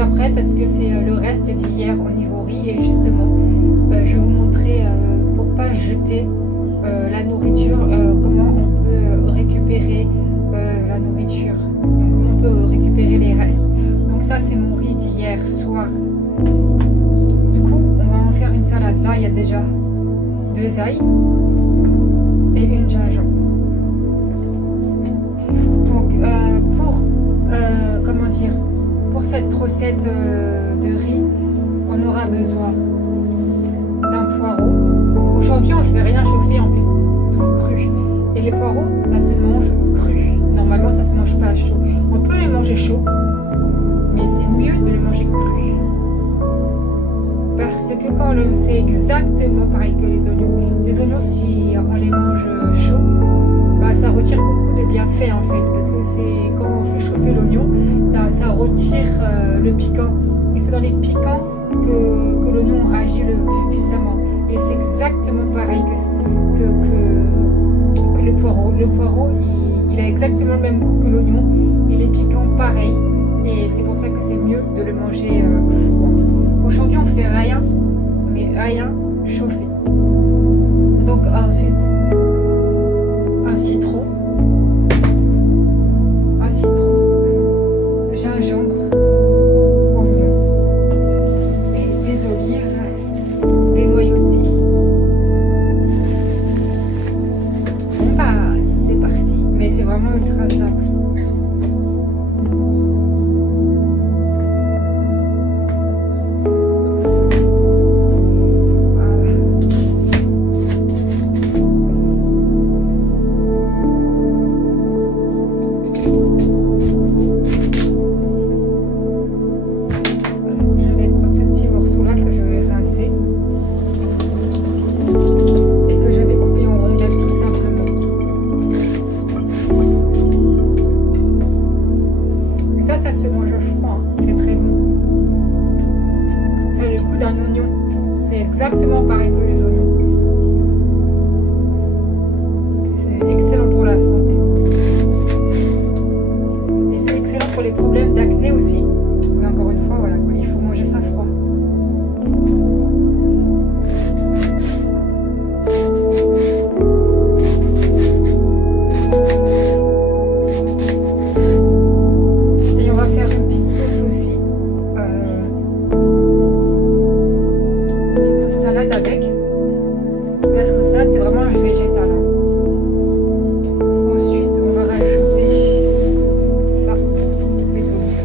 déjà prêt parce que c'est le reste d'hier au niveau riz et justement je vais vous montrer pour pas jeter la nourriture, comment on peut récupérer la nourriture, donc comment on peut récupérer les restes. Donc ça c'est mon riz d'hier soir. Du coup on va en faire une salade. Là il y a déjà 2 ails et une gingembre. Donc comment dire, pour cette recette de riz, on aura besoin d'un poireau. Aujourd'hui, on ne fait rien chauffer, on fait tout cru. Et les poireaux, ça se mange cru. Normalement, ça se mange pas chaud. On peut les manger chaud, mais c'est mieux de les manger cru. Parce que quand c'est exactement pareil que les oignons. Les oignons, si on les mange chauds, bah, ça retire beaucoup de bienfaits en fait. Parce que c'est quand on fait chauffer l'oignon, ça retire le piquant. Et c'est dans les piquants que l'oignon agit le plus puissamment. Et c'est exactement pareil que le poireau. Le poireau, il a exactement le même goût que l'oignon. Il est piquant pareil. Et c'est pour ça que c'est mieux de le manger froid. Aujourd'hui, on fait rien, mais rien chauffé. Donc ensuite, un citron, gingembre, oignon et des olives dénoyautées. Bon bah c'est parti, mais c'est vraiment ultra simple. Ça se mange froid, hein. C'est très bon. Ça a le goût d'un oignon. C'est exactement pareil que les oignons. C'est excellent pour la santé. Et c'est excellent pour les problèmes d'acné aussi. Mais encore une fois, voilà, il faut manger ça froid. Avec la sauce salade, c'est vraiment un végétal. Ensuite, on va rajouter ça, les olives.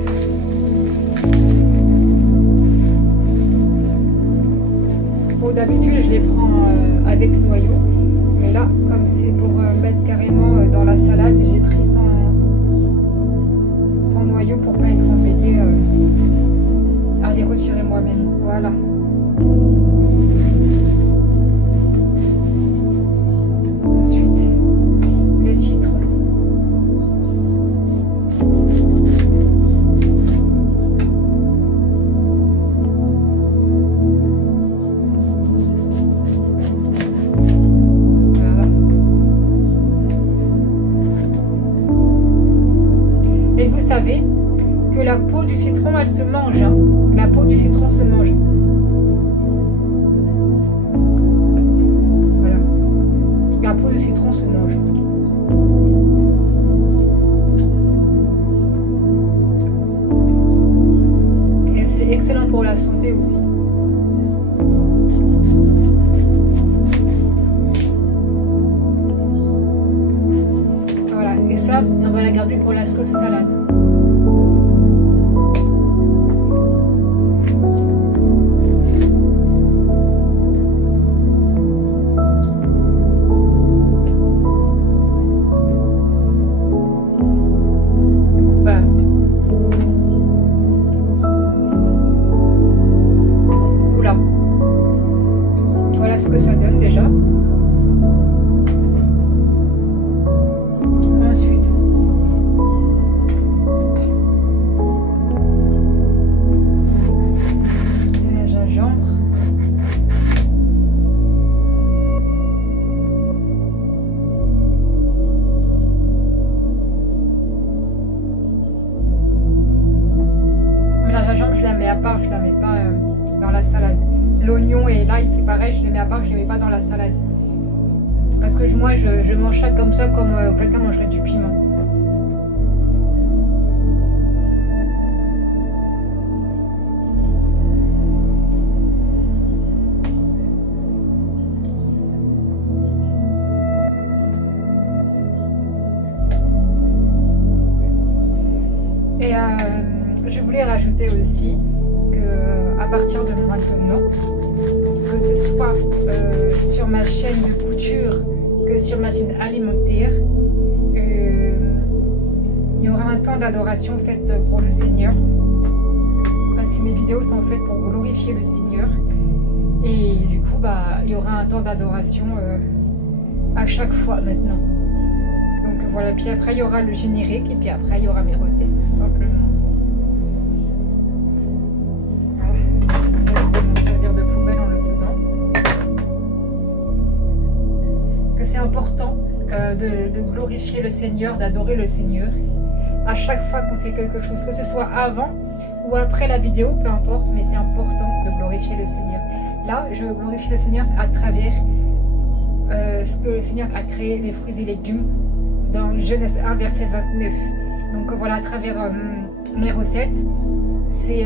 Bon, d'habitude, je les prends avec noyau, mais là, comme c'est pour mettre carrément dans la salade, j'ai pris sans noyau pour pas être embêté à les retirer moi-même. Voilà. Ensuite, le citron. Voilà. Et vous savez que la peau du citron, elle se mange. Hein. La peau du citron se mange. La peau de citron se mange. Et c'est excellent pour la santé aussi. Voilà, et ça, on va la garder pour la sauce salade. part, je la mets pas dans la salade. L'oignon et l'ail, c'est pareil, je les mets à part, je les mets pas dans la salade. Parce que moi, je mange ça comme quelqu'un mangerait du piment. Et je voulais rajouter aussi que à partir de maintenant, que ce soit sur ma chaîne de couture que sur ma chaîne alimentaire, il y aura un temps d'adoration fait pour le Seigneur. Parce que mes vidéos sont faites pour glorifier le Seigneur. Et du coup, il y aura un temps d'adoration à chaque fois maintenant. Donc voilà, puis après il y aura le générique et puis après il y aura mes recettes, tout simplement. Voilà, ça je vais m'en servir de poubelle en le tenant. Que c'est important de glorifier le Seigneur, d'adorer le Seigneur à chaque fois qu'on fait quelque chose, que ce soit avant ou après la vidéo, peu importe, mais c'est important de glorifier le Seigneur. Là, je glorifie le Seigneur à travers ce que le Seigneur a créé, les fruits et légumes, dans Genèse 1, verset 29. Donc voilà, à travers mes recettes, c'est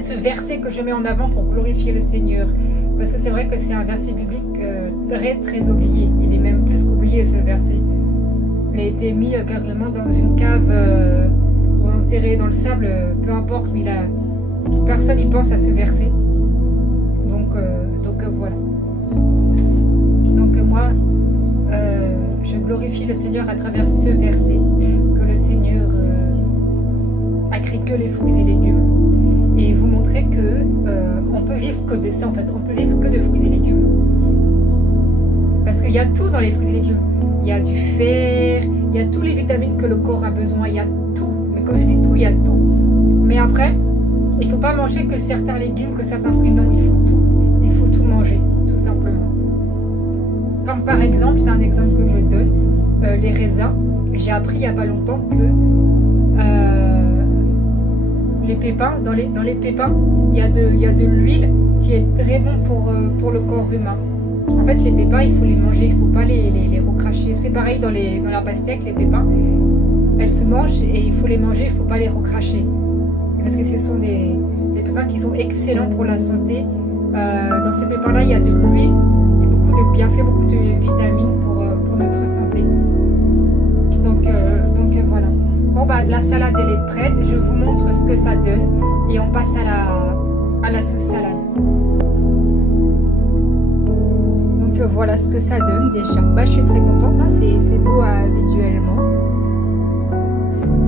ce verset que je mets en avant pour glorifier le Seigneur. Parce que c'est vrai que c'est un verset biblique très très oublié. Il est même plus qu'oublié, ce verset. Il a été mis carrément dans une cave ou enterré dans le sable, peu importe, mais personne n'y pense à ce verset. Donc voilà. Donc moi, je glorifie le Seigneur à travers ce verset, que le Seigneur a créé que les fruits et légumes, et vous montrer que on peut vivre que de ça en fait, on peut vivre que de fruits et légumes, parce qu'il y a tout dans les fruits et légumes. Il y a du fer, il y a toutes les vitamines que le corps a besoin, il y a tout. Mais comme je dis tout, il y a tout. Mais après, il ne faut pas manger que certains légumes, que certains fruits, non, il faut tout. Il faut tout manger, tout simplement. Comme par exemple, c'est un exemple que je donne, les raisins. J'ai appris il n'y a pas longtemps que les pépins, dans les pépins, il y a de l'huile qui est très bon pour le corps humain. En fait, les pépins, il faut les manger, il ne faut pas les recracher. C'est pareil dans la pastèque, les pépins, elles se mangent et il faut les manger, il ne faut pas les recracher. Parce que ce sont des pépins qui sont excellents pour la santé. Dans ces pépins-là, il y a de l'huile, beaucoup de bienfaits, beaucoup de vitamines pour notre santé. Donc voilà. Bon, la salade, elle est prête. Je vous montre ce que ça donne et on passe à la sauce salade. Voilà ce que ça donne déjà. Je suis très contente, hein. C'est beau visuellement.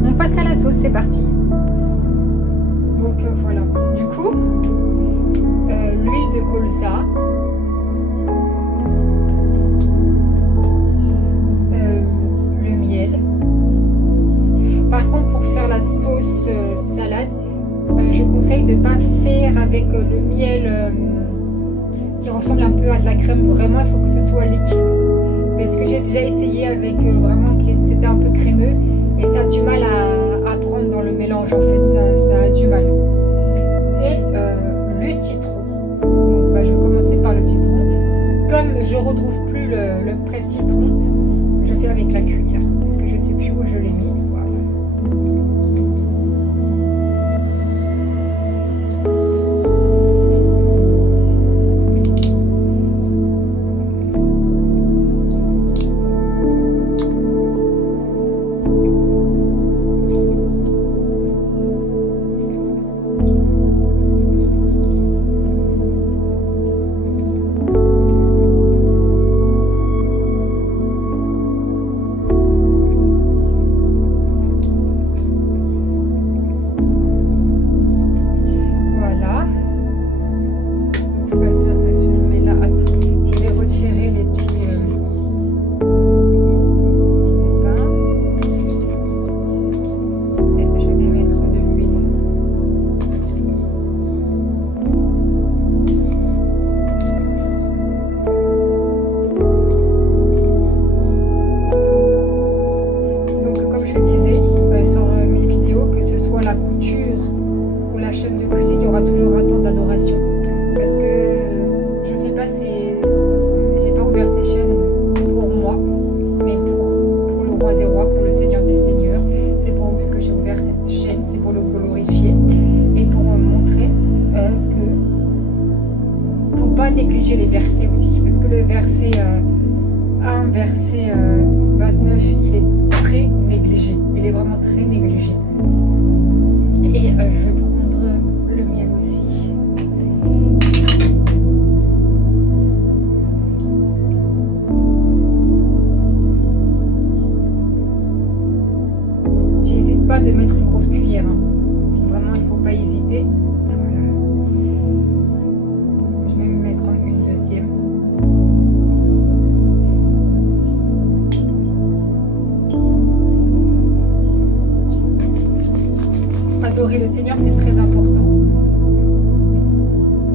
On passe à la sauce, c'est parti. Donc voilà. Du coup, l'huile de colza, le miel. Par contre, pour faire la sauce salade, je conseille de ne pas faire avec le miel qui ressemble un peu à de la crème. Vraiment, il faut que ce soit liquide. Parce que j'ai déjà essayé avec vraiment qui c'était un peu crémeux et ça a du mal à prendre dans le mélange. En fait, ça a du mal. Et le citron. Donc, je vais commencer par le citron. Comme je retrouve plus le presse-citron, je fais avec la cuillère parce que je sais plus où je l'ai mis. Voilà. travers cette chaîne, c'est pour le glorifier et pour montrer que faut pas négliger les versets aussi, parce que le verset 1, verset 29, il est très négligé, il est vraiment très négligé. Et je vais prendre le miel aussi. J'hésite pas de mettre une grosse cuillère, hein. Vraiment, il ne faut pas hésiter. Voilà. Je vais me mettre une deuxième. Adorer le Seigneur, c'est très important.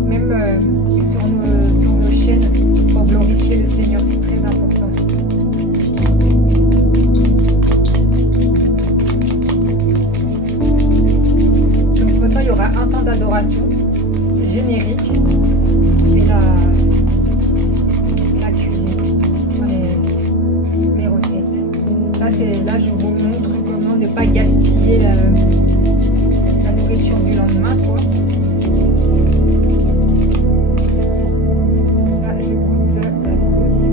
Même sur nos chaînes, pour glorifier le Seigneur, c'est très important. Donc maintenant, il y aura un temps d'adoration générique et la cuisine, les recettes. Là, je vous montre comment ne pas gaspiller la nourriture du lendemain, quoi. Là, je goûte la sauce.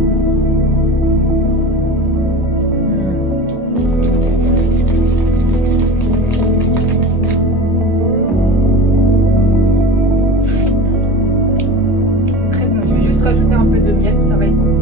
C'est très bon. Je vais juste rajouter un peu de miel, ça va être bon.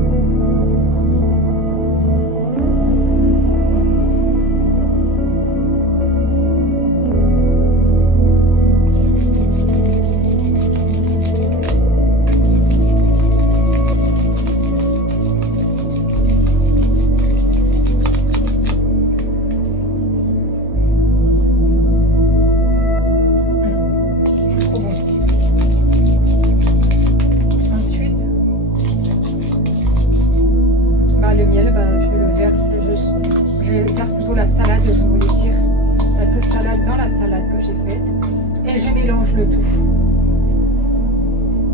Le tout.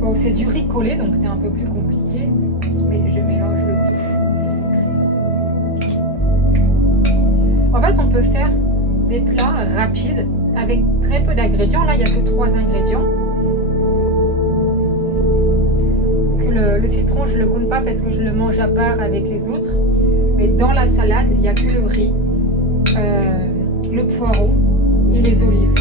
Bon, c'est du riz collé, donc c'est un peu plus compliqué, mais je mélange le tout. En fait, on peut faire des plats rapides avec très peu d'ingrédients. Là, il n'y a que 3 ingrédients. Parce que le citron, je ne le compte pas parce que je le mange à part avec les autres. Mais dans la salade, il n'y a que le riz, le poireau et les olives.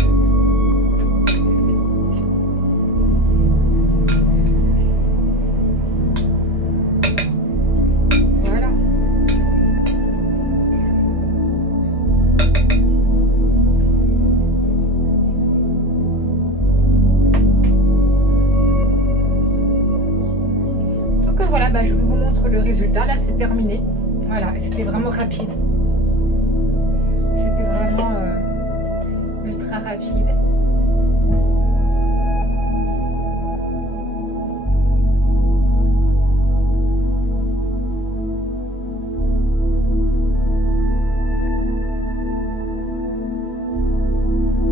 Je vous montre le résultat. Là, c'est terminé. Voilà, c'était vraiment rapide. C'était vraiment ultra rapide.